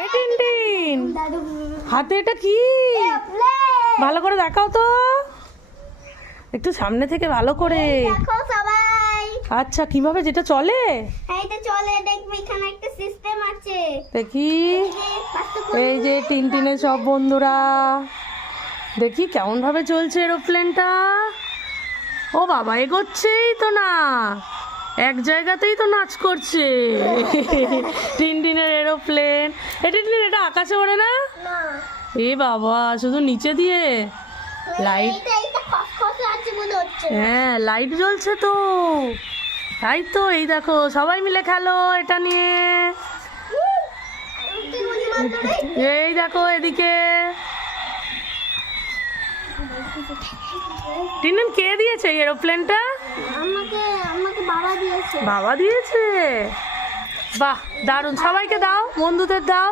এই টিনটিন, হাতে এটা কি? ভালো করে দেখাও তো, একটু সামনে থেকে ভালো করে। দেখো সবাই, আচ্ছা, কিভাবে যেটা চলে? এইটা চলে, দেখবে এখানে একটা সিস্টেম আছে। দেখি, এই যে টিনটিনের সব বন্ধুরা, দেখি কেমন ভাবে চলছে এরোপ্লেনটা। ও বাবা, এগোচ্ছেই তো না, এক জায়গাতেই তো নাচ করছে। টিনটিনের এরোপ্লেন। টিনটিন, এটা আকাশে ওড়ে না? না, এ বাবা, শুধু নিচে দিয়ে লাইট। এইটা খসখসে আছে মনে হচ্ছে। হ্যাঁ, লাইট জ্বলছে তো, তাই তো। এই দেখো, সবাই মিলে খেলো এটা নিয়ে। এই দেখো এদিকে। টিনটিন, কে দিয়েছে এই এরোপ্লেনটা? আমাকে আমাকে বাবা দিয়েছে। বাবা দিয়েছে? বাহ, দারুণ। সবাইকে দাও, বন্ধুদের দাও।